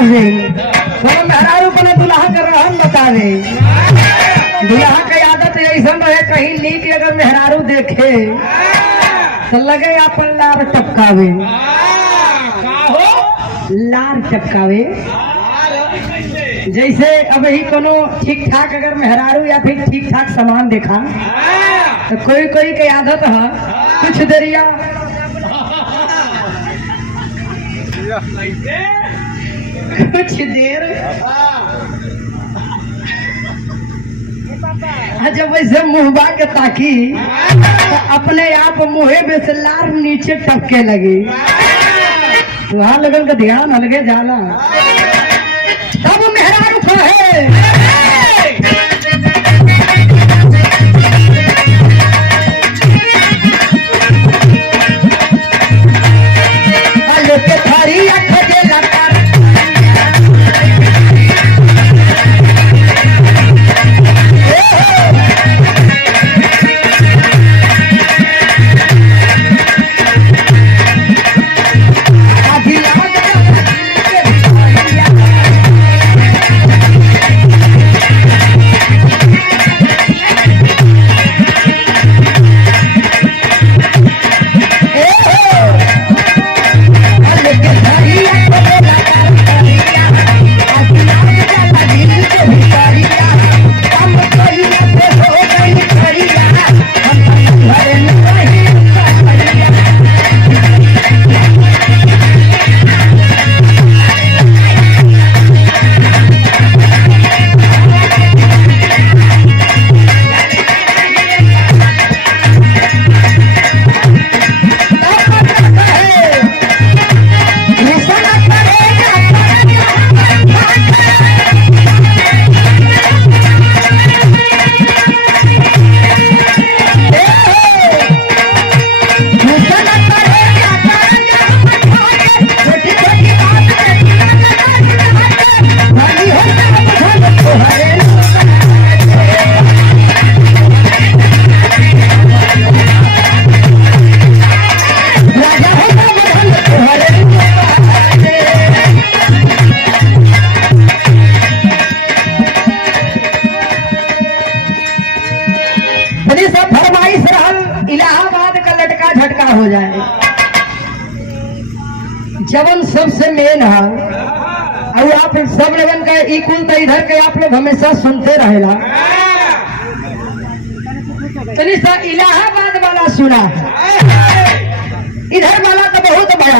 बतावे कोनो मेहरारू को दुल्हा कर रहन बतावे। दुल्हा की आदत ऐसा रहे कहीं नीक अगर मेहरारू देखे तो लगे अपन लार टपकावे। लार टपकावे जैसे अब ही कोनो ठीक ठाक अगर मेहरारू या फिर ठीक ठाक सामान देखा तो कोई कोई की आदत है कुछ देरिया कुछ देर जब वैसे मुहबा के ताकी तो अपने आप मुहे में से लार नीचे टपके लगी। वहां लगन का ध्यान अलगे जाला तब मेहरारू को है के थारी खजे लगा हो जाए जवन सबसे मेन है और आप सब लोगन का इकुल तो इधर के आप लोग हमेशा सुनते रहेला। इलाहाबाद वाला सुना इधर वाला तो बहुत बड़ा